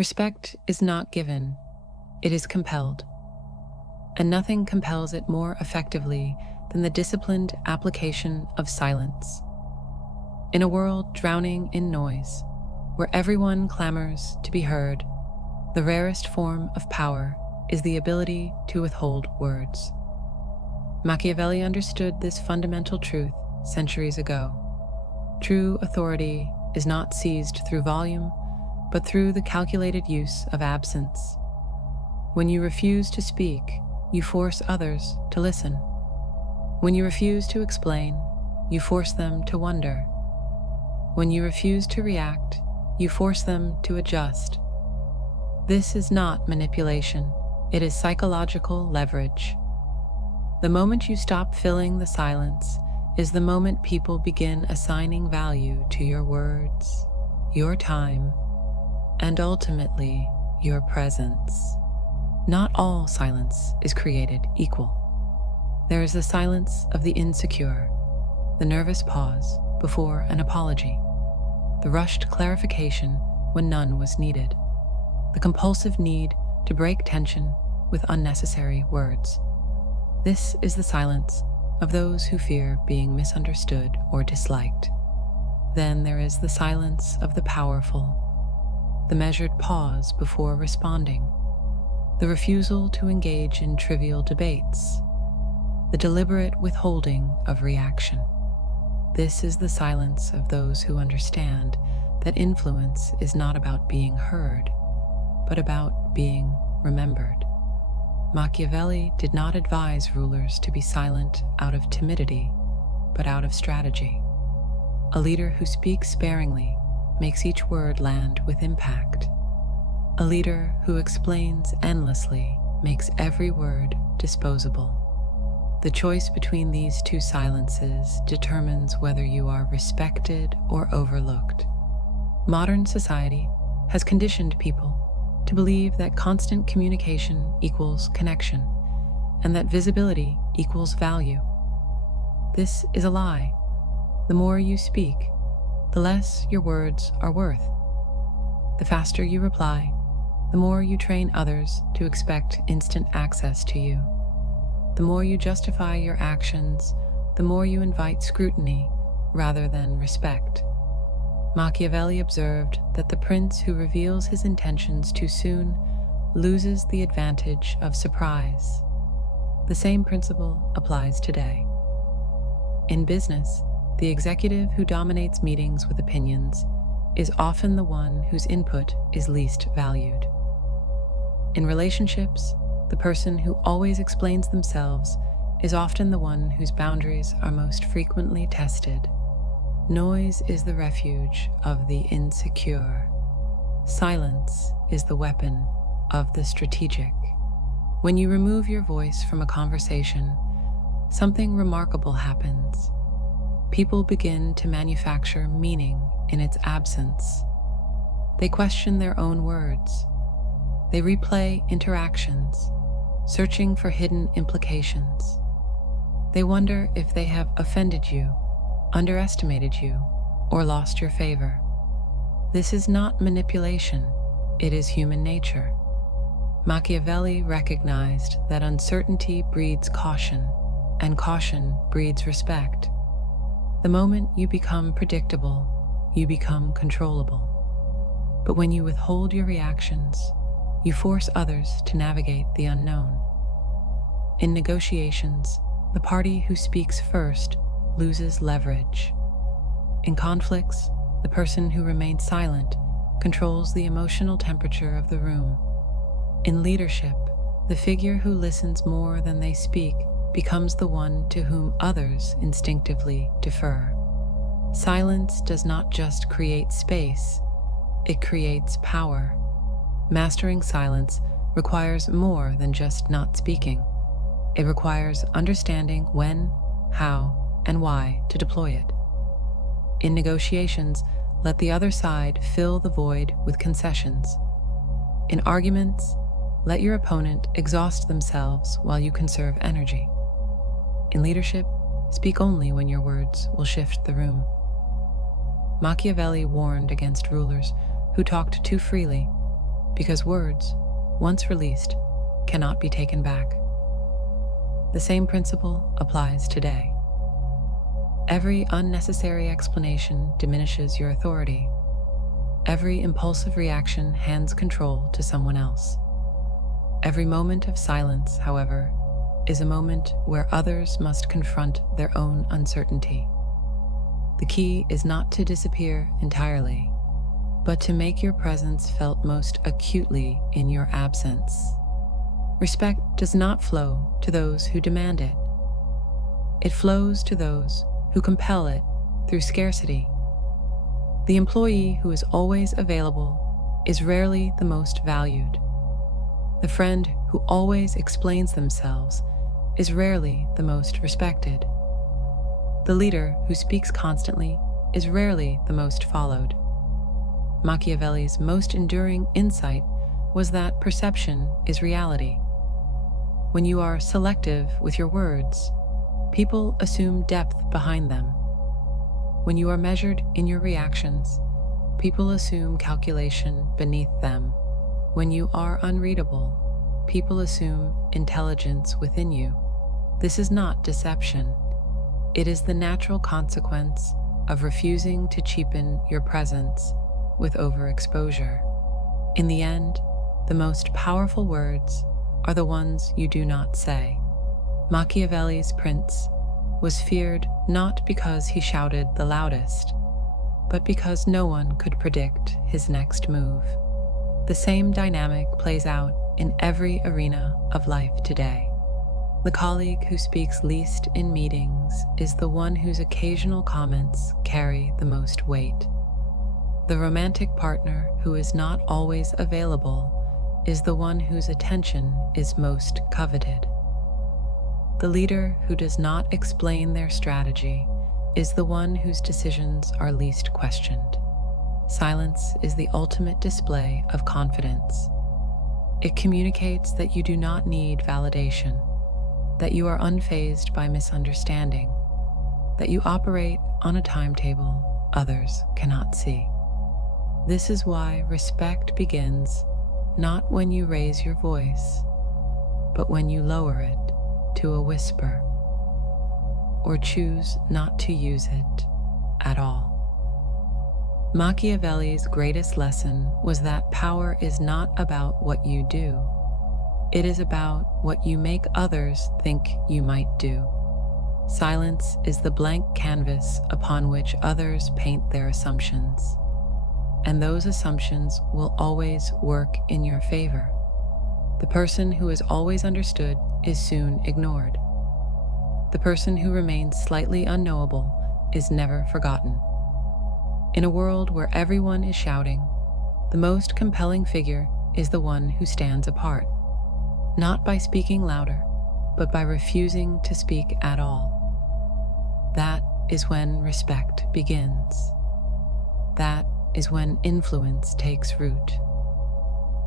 Respect is not given, it is compelled. And nothing compels it more effectively than the disciplined application of silence. In a world drowning in noise, where everyone clamors to be heard, the rarest form of power is the ability to withhold words. Machiavelli understood this fundamental truth centuries ago. True authority is not seized through volume, but through the calculated use of absence. When you refuse to speak, you force others to listen. When you refuse to explain, you force them to wonder. When you refuse to react, you force them to adjust. This is not manipulation, it is psychological leverage. The moment you stop filling the silence is the moment people begin assigning value to your words, your time, and ultimately your presence. Not all silence is created equal. There is the silence of the insecure, the nervous pause before an apology, the rushed clarification when none was needed, the compulsive need to break tension with unnecessary words. This is the silence of those who fear being misunderstood or disliked. Then there is the silence of the powerful, the measured pause before responding, the refusal to engage in trivial debates, the deliberate withholding of reaction. This is the silence of those who understand that influence is not about being heard, but about being remembered. Machiavelli did not advise rulers to be silent out of timidity, but out of strategy. A leader who speaks sparingly makes each word land with impact. A leader who explains endlessly makes every word disposable. The choice between these two silences determines whether you are respected or overlooked. Modern society has conditioned people to believe that constant communication equals connection, and that visibility equals value. This is a lie. The more you speak, the less your words are worth. The faster you reply, the more you train others to expect instant access to you. The more you justify your actions, the more you invite scrutiny rather than respect. Machiavelli observed that the prince who reveals his intentions too soon loses the advantage of surprise. The same principle applies today. In business, the executive who dominates meetings with opinions is often the one whose input is least valued. In relationships, the person who always explains themselves is often the one whose boundaries are most frequently tested. Noise is the refuge of the insecure. Silence is the weapon of the strategic. When you remove your voice from a conversation, something remarkable happens. People begin to manufacture meaning in its absence. They question their own words. They replay interactions, searching for hidden implications. They wonder if they have offended you, underestimated you, or lost your favor. This is not manipulation, it is human nature. Machiavelli recognized that uncertainty breeds caution, and caution breeds respect. The moment you become predictable, you become controllable. But when you withhold your reactions, you force others to navigate the unknown. In negotiations, the party who speaks first loses leverage. In conflicts, the person who remains silent controls the emotional temperature of the room. In leadership, the figure who listens more than they speak becomes the one to whom others instinctively defer. Silence does not just create space, it creates power. Mastering silence requires more than just not speaking. It requires understanding when, how, and why to deploy it. In negotiations, let the other side fill the void with concessions. In arguments, let your opponent exhaust themselves while you conserve energy. In leadership, speak only when your words will shift the room. Machiavelli warned against rulers who talked too freely because words, once released, cannot be taken back. The same principle applies today. Every unnecessary explanation diminishes your authority. Every impulsive reaction hands control to someone else. Every moment of silence, however, is a moment where others must confront their own uncertainty. The key is not to disappear entirely, but to make your presence felt most acutely in your absence. Respect does not flow to those who demand it. It flows to those who compel it through scarcity. The employee who is always available is rarely the most valued. The friend who always explains themselves is rarely the most respected. The leader who speaks constantly is rarely the most followed. Machiavelli's most enduring insight was that perception is reality. When you are selective with your words, people assume depth behind them. When you are measured in your reactions, people assume calculation beneath them. When you are unreadable, people assume intelligence within you. This is not deception. It is the natural consequence of refusing to cheapen your presence with overexposure. In the end, the most powerful words are the ones you do not say. Machiavelli's prince was feared not because he shouted the loudest, but because no one could predict his next move. The same dynamic plays out in every arena of life today. The colleague who speaks least in meetings is the one whose occasional comments carry the most weight. The romantic partner who is not always available is the one whose attention is most coveted. The leader who does not explain their strategy is the one whose decisions are least questioned. Silence is the ultimate display of confidence. It communicates that you do not need validation, that you are unfazed by misunderstanding, that you operate on a timetable others cannot see. This is why respect begins not when you raise your voice, but when you lower it to a whisper, or choose not to use it at all. Machiavelli's greatest lesson was that power is not about what you do. It is about what you make others think you might do. Silence is the blank canvas upon which others paint their assumptions, and those assumptions will always work in your favor. The person who is always understood is soon ignored. The person who remains slightly unknowable is never forgotten. In a world where everyone is shouting, the most compelling figure is the one who stands apart, not by speaking louder, but by refusing to speak at all. That is when respect begins. That is when influence takes root.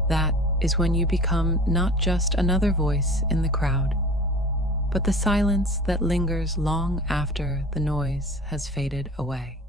That is when you become not just another voice in the crowd, but the silence that lingers long after the noise has faded away.